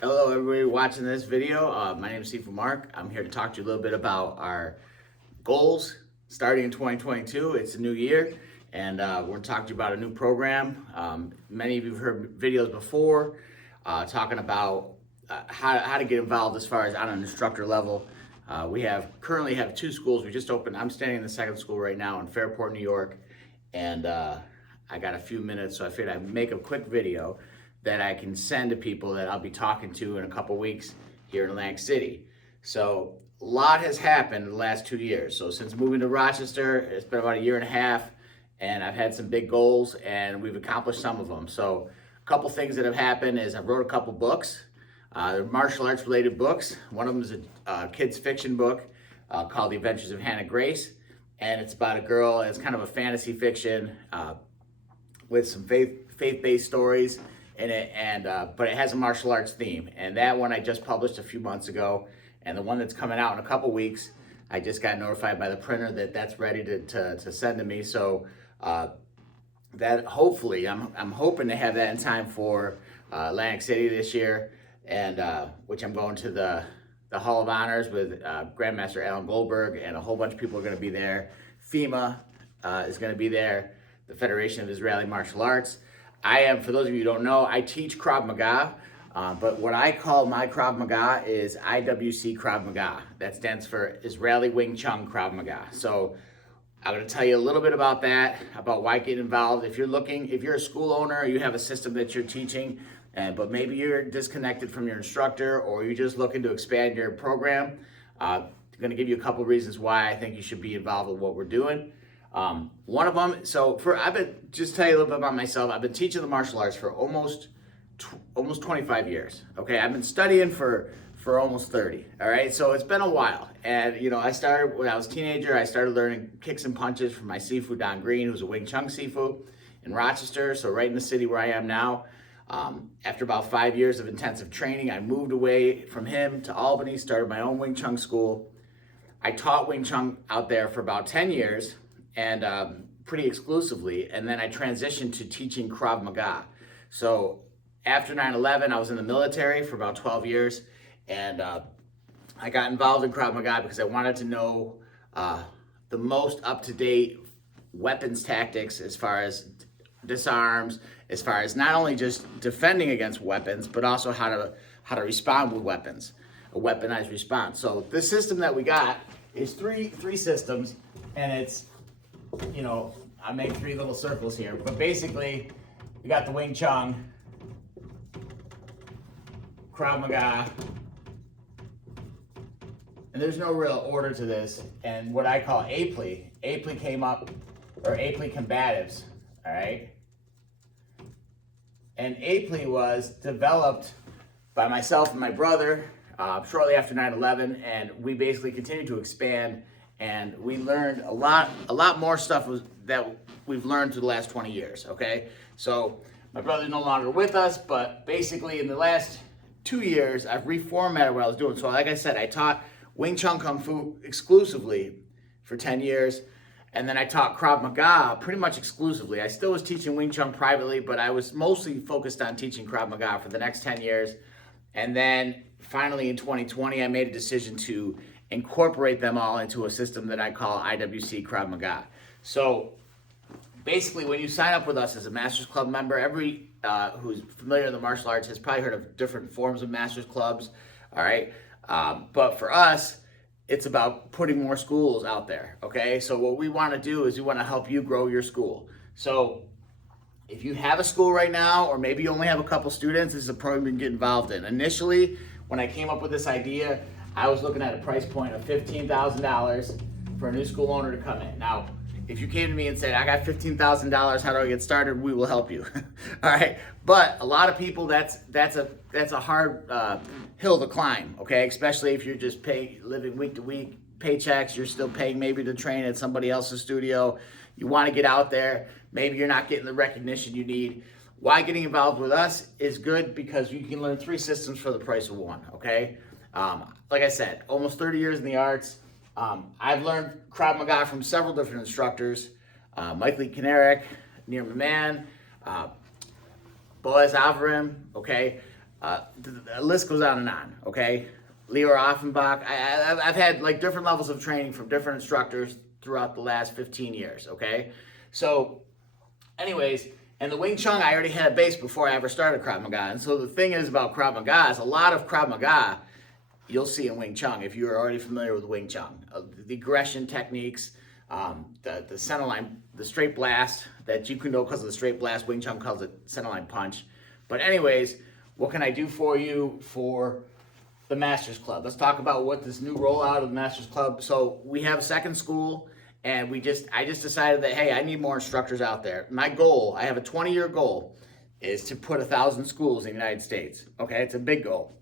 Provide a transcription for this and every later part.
Hello everybody watching this video. My name is Steve Mark. I'm here to talk to you a little bit about our goals starting in 2022. It's a new year and we're going to talk to you about a new program. Many of you have heard videos before talking about how to get involved as far as on an instructor level. We currently have two schools. We just opened. I'm standing in the second school right now in Fairport, New York, and I got a few minutes, so I figured I'd make a quick video that I can send to people that I'll be talking to in a couple weeks here in Atlantic City. So a lot has happened in the last 2 years. So since moving to Rochester, it's been about a year and a half, and I've had some big goals and we've accomplished some of them. So a couple things that have happened is I wrote a couple books. They're martial arts related books. One of them is a kid's fiction book called The Adventures of Hannah Grace. And it's about a girl, it's kind of a fantasy fiction with some faith-based stories in it, but it has a martial arts theme. And that one I just published a few months ago. And the one that's coming out in a couple weeks, I just got notified by the printer that that's ready to send to me. So that hopefully, I'm hoping to have that in time for Atlantic City this year, and which I'm going to the Hall of Honors with Grandmaster Alan Goldberg, and a whole bunch of people are going to be there. FEMA is going to be there, the Federation of Israeli Martial Arts. I am, for those of you who don't know, I teach Krav Maga, but what I call my Krav Maga is IWC Krav Maga. That stands for Israeli Wing Chun Krav Maga. So I'm going to tell you a little bit about that, about why get involved. If you're a school owner, you have a system that you're teaching, but maybe you're disconnected from your instructor, or you're just looking to expand your program, I'm going to give you a couple reasons why I think you should be involved with what we're doing. One of them, just tell you a little bit about myself. I've been teaching the martial arts for almost 25 years. Okay, I've been studying for almost 30. All right, so it's been a while. And I started when I was a teenager. I started learning kicks and punches from my Sifu Don Green, who's a Wing Chun Sifu in Rochester, so right in the city where I am now. After about 5 years of intensive training, I moved away from him to Albany, started my own Wing Chun school. I taught Wing Chun out there for about 10 years, and pretty exclusively, and then I transitioned to teaching Krav Maga. So after 9/11, I was in the military for about 12 years, and I got involved in Krav Maga because I wanted to know the most up-to-date weapons tactics as far as disarms, as far as not only just defending against weapons, but also how to respond with weapons, a weaponized response. So this system that we got is three systems, and it's, I make three little circles here, but basically we got the Wing Chun, Krav Maga, and there's no real order to this, and what I call APLEA. APLEA came up, or APLEA combatives, all right? And APLEA was developed by myself and my brother shortly after 9/11, and we basically continued to expand, and we learned a lot more stuff that we've learned through the last 20 years, okay? So my brother's no longer with us, but basically in the last 2 years, I've reformatted what I was doing. So like I said, I taught Wing Chun Kung Fu exclusively for 10 years, and then I taught Krav Maga pretty much exclusively. I still was teaching Wing Chun privately, but I was mostly focused on teaching Krav Maga for the next 10 years. And then finally in 2020, I made a decision to incorporate them all into a system that I call IWC Krav Maga. So basically, when you sign up with us as a Masters Club member, every who's familiar with the martial arts has probably heard of different forms of Masters Clubs, all right? But for us, it's about putting more schools out there, okay? So what we want to do is we want to help you grow your school. So if you have a school right now, or maybe you only have a couple students, this is a program you can get involved in. Initially, when I came up with this idea, I was looking at a price point of $15,000 for a new school owner to come in. Now, if you came to me and said, I got $15,000, how do I get started? We will help you. All right. But a lot of people, that's a hard hill to climb, okay? Especially if you're just living week to week, paychecks, you're still paying maybe to train at somebody else's studio. You want to get out there. Maybe you're not getting the recognition you need. Why getting involved with us is good, because you can learn three systems for the price of one, okay? Like I said, almost 30 years in the arts. I've learned Krav Maga from several different instructors. Mike Lee Kanarek, Nir Maman, Boaz Avram, okay? The list goes on and on, okay? Leo Offenbach, I've had like different levels of training from different instructors throughout the last 15 years, okay? So anyways, and the Wing Chun, I already had a base before I ever started Krav Maga. And so the thing is about Krav Maga is a lot of Krav Maga you'll see in Wing Chun if you're already familiar with Wing Chun. The aggression techniques, the centerline, the straight blast that you can know because of the straight blast. Wing Chun calls it centerline punch. But anyways, what can I do for you for the Masters Club? Let's talk about what this new rollout of the Masters Club. So we have a second school, and I just decided that, hey, I need more instructors out there. My goal, I have a 20-year goal, is to put 1,000 schools in the United States. Okay, it's a big goal.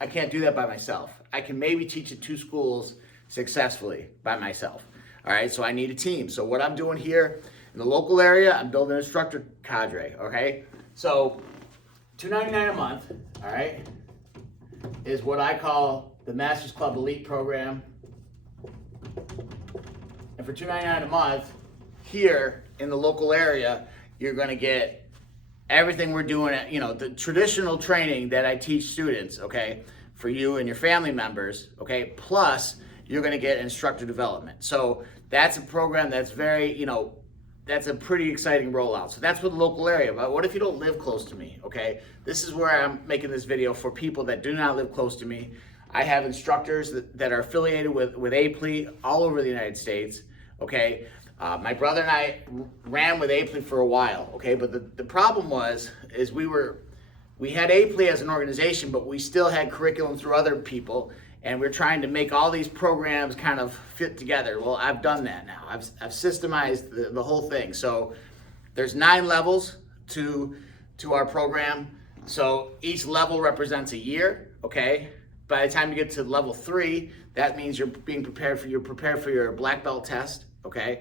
I can't do that by myself. I can maybe teach at 2 schools successfully by myself. All right, so I need a team. So what I'm doing here in the local area, I'm building an instructor cadre, okay? So $299 a month, all right, is what I call the Masters Club Elite Program. And for $299 a month, here in the local area, you're gonna get everything we're doing at, the traditional training that I teach students, okay, for you and your family members, okay, plus you're gonna get instructor development. So that's a program that's very, that's a pretty exciting rollout. So that's for the local area. But what if you don't live close to me, okay? This is where I'm making this video for people that do not live close to me. I have instructors that are affiliated with APLEA all over the United States, okay? My brother and I ran with APLEA for a while, okay? But the problem is we had APLEA as an organization, but we still had curriculum through other people, and we're trying to make all these programs kind of fit together. Well, I've done that now. I've systemized the whole thing. So there's 9 levels to our program. So each level represents a year, okay? By the time you get to level 3, that means you're prepared for your black belt test, okay?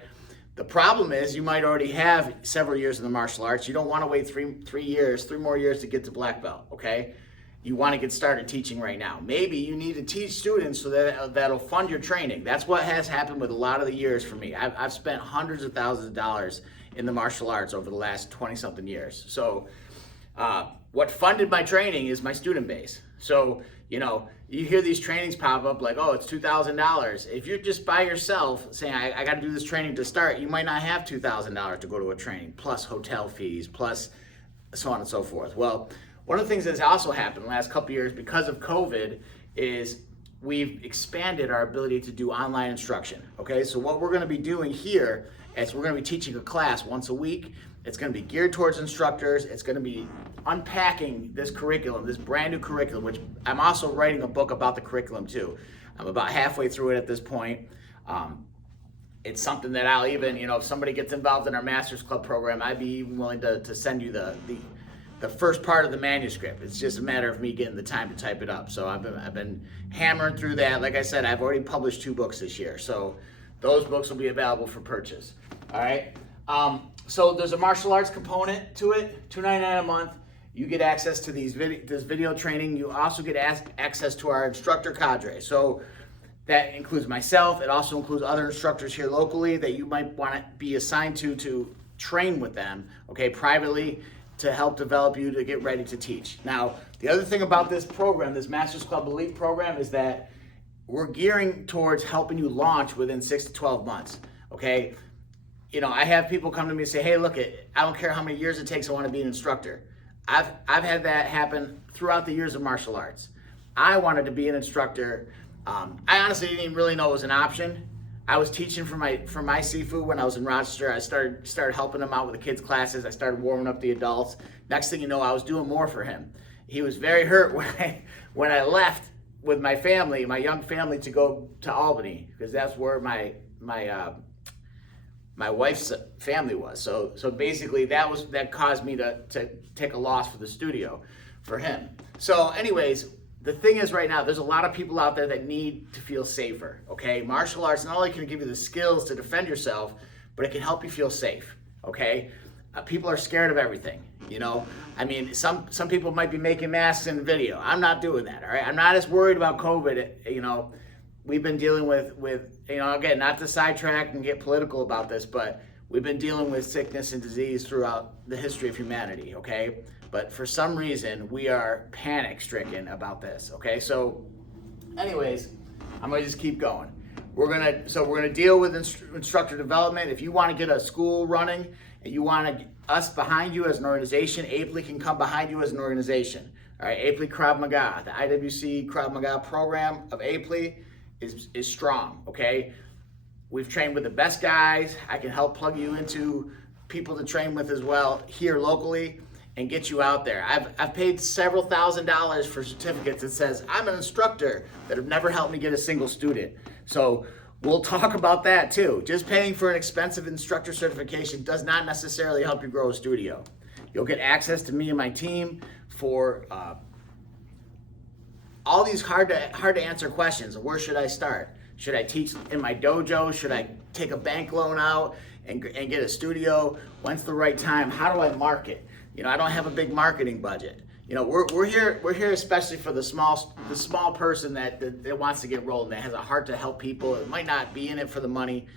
The problem is you might already have several years in the martial arts. You don't want to wait three more years to get to black belt, okay? You want to get started teaching right now. Maybe you need to teach students so that'll fund your training. That's what has happened with a lot of the years for me. I've spent hundreds of thousands of dollars in the martial arts over the last 20-something years. So what funded my training is my student base. So, you hear these trainings pop up like, oh, it's $2,000. If you're just by yourself saying, I got to do this training to start, you might not have $2,000 to go to a training, plus hotel fees, plus so on and so forth. Well, one of the things that's also happened the last couple of years because of COVID is we've expanded our ability to do online instruction, okay? So what we're going to be doing here is we're going to be teaching a class once a week. It's going to be geared towards instructors. It's going to be unpacking this curriculum, this brand new curriculum, which I'm also writing a book about the curriculum too. I'm about halfway through it at this point. It's something that I'll even, if somebody gets involved in our Masters Club program, I'd be even willing to send you the first part of the manuscript. It's just a matter of me getting the time to type it up. So I've been hammering through that. Like I said, I've already published 2 books this year. So those books will be available for purchase. All right. So there's a martial arts component to it, $299 a month. You get access to this video training. You also get access to our instructor cadre. So that includes myself. It also includes other instructors here locally that you might want to be assigned to train with them, okay, privately, to help develop you to get ready to teach. Now, the other thing about this program, this Masters Club Elite program, is that we're gearing towards helping you launch within 6 to 12 months, okay? I have people come to me and say, hey, look, I don't care how many years it takes, I want to be an instructor. I've had that happen throughout the years of martial arts. I wanted to be an instructor. I honestly didn't even really know it was an option. I was teaching for my Sifu when I was in Rochester. I started helping him out with the kids' classes. I started warming up the adults. Next thing you know, I was doing more for him. He was very hurt when I left with my family, my young family, to go to Albany, because that's where my wife's family was. So basically that caused me to take a loss for the studio for him. So anyways, the thing is right now, there's a lot of people out there that need to feel safer, okay? Martial arts not only can give you the skills to defend yourself, but it can help you feel safe, okay? People are scared of everything, I mean, some people might be making masks in video. I'm not doing that, all right? I'm not as worried about COVID, We've been dealing with again, not to sidetrack and get political about this, but we've been dealing with sickness and disease throughout the history of humanity, okay? but for some reason we are panic stricken about this. Okay, so anyways, I'm gonna just keep going. We're gonna deal with instructor development. If you want to get a school running and you want us behind you as an organization, APLEA can come behind you as an organization. All right, APLEA Krav Maga, the IWC Krav Maga program of APLEA is strong. Okay, we've trained with the best guys. I can help plug you into people to train with as well here locally and get you out there. I've paid several $1,000s for certificates that says I'm an instructor that have never helped me get a single student. So we'll talk about that too. Just paying for an expensive instructor certification does not necessarily help you grow a studio. You'll get access to me and my team for all these hard to answer questions. Where should I start? Should I teach in my dojo? Should I take a bank loan out and get a studio? When's the right time? How do I market? You know, I don't have a big marketing budget. You know, we're here especially for the small person that wants to get rolling, that has a heart to help people. It might not be in it for the money.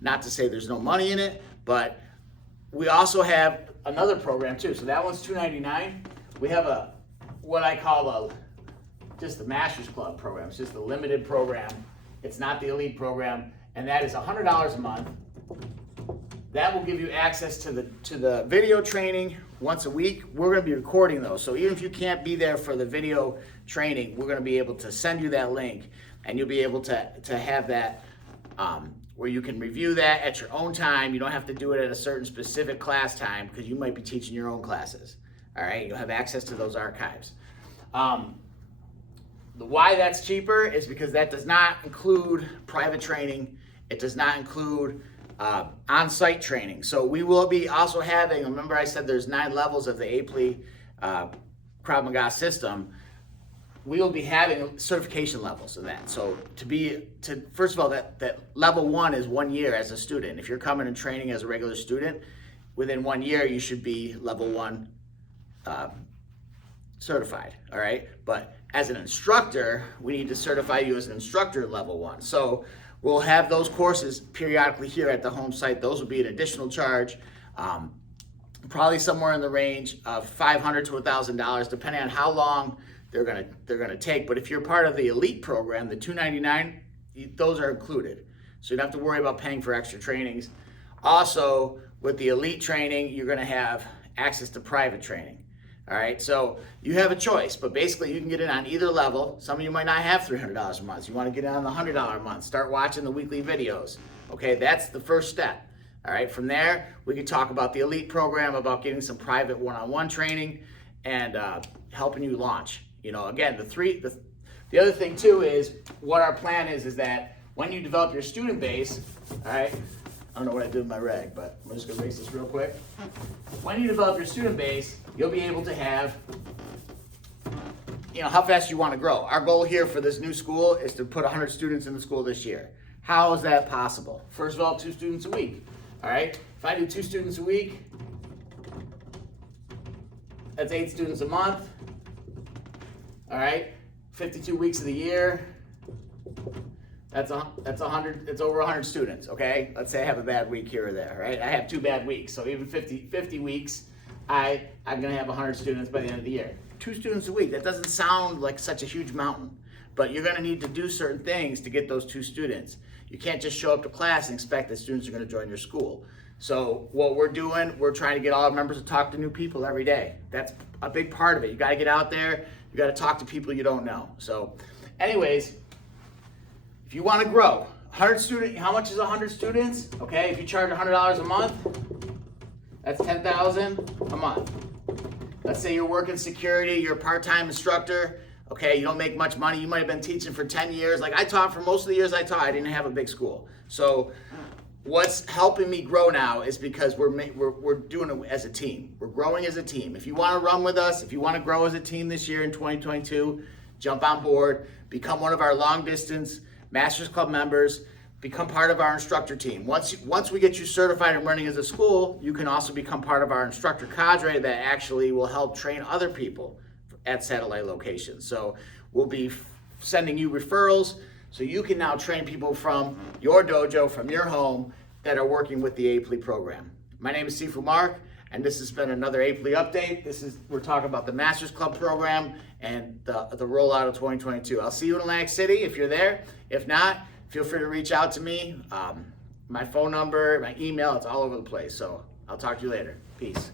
Not to say there's no money in it, but we also have another program too. So that one's $299. We have what I call just the Masters Club program. It's just a limited program. It's not the elite program, and that is $100 a month. That will give you access to the video training once a week. We're going to be recording those, so even if you can't be there for the video training, we're going to be able to send you that link, and you'll be able to have that where you can review that at your own time. You don't have to do it at a certain specific class time because you might be teaching your own classes. All right, you'll have access to those archives. Why that's cheaper is because that does not include private training. It does not include on-site training. So we will be also having, remember I said there's 9 levels of the APLEA Krav Maga system. We will be having certification levels of that. So first of all, that level 1 is 1 year as a student. If you're coming and training as a regular student, within 1 year you should be level 1 certified, all right? But as an instructor, we need to certify you as an instructor at level 1. So we'll have those courses periodically here at the home site. Those will be an additional charge, probably somewhere in the range of $500 to $1,000, depending on how long they're gonna take. But if you're part of the elite program, the $299, those are included. So you don't have to worry about paying for extra trainings. Also, with the elite training, you're gonna have access to private training. All right, so you have a choice, but basically you can get in on either level. Some of you might not have $300 a month. You want to get in on the $100 a month. Start watching the weekly videos. Okay, that's the first step. All right, from there, we can talk about the elite program, about getting some private one-on-one training and helping you launch. You know, again, the other thing too is what our plan is that when you develop your student base, all right, I don't know what I did with my rag, but I'm just gonna erase this real quick. When you develop your student base, you'll be able to have, you know, how fast you want to grow. Our goal here for this new school is to put 100 students in the school this year. How is that possible? First of all, 2 students a week. All right, if I do 2 students a week, that's 8 students a month. All right, 52 weeks of the year. That's 100. It's over 100 students. Okay, let's say I have a bad week here or there. Right, I have 2 bad weeks, so even 50 weeks, I'm gonna have 100 students by the end of the year. 2 students a week. That doesn't sound like such a huge mountain, but you're gonna need to do certain things to get those 2 students. You can't just show up to class and expect that students are gonna join your school. So what we're doing, we're trying to get all our members to talk to new people every day. That's a big part of it. You gotta get out there. You gotta talk to people you don't know. So anyways, if you want to grow, 100 students, how much is 100 students? Okay, if you charge $100 a month, that's $10,000 a month. Let's say you're working security, you're a part-time instructor, okay, you don't make much money, you might have been teaching for 10 years. Like I taught for most of the years I taught, I didn't have a big school. So what's helping me grow now is because we're doing it as a team. We're growing as a team. If you want to run with us, if you want to grow as a team this year in 2022, jump on board, become one of our long-distance Masters Club members, become part of our instructor team. Once we get you certified and running as a school, you can also become part of our instructor cadre that actually will help train other people at satellite locations. So we'll be sending you referrals so you can now train people from your dojo, from your home, that are working with the APLEA program. My name is Sifu Mark. And this has been another APLEA update. We're talking about the Masters Club program and the rollout of 2022. I'll see you in Atlantic City if you're there. If not, feel free to reach out to me. My phone number, my email, it's all over the place. So I'll talk to you later. Peace.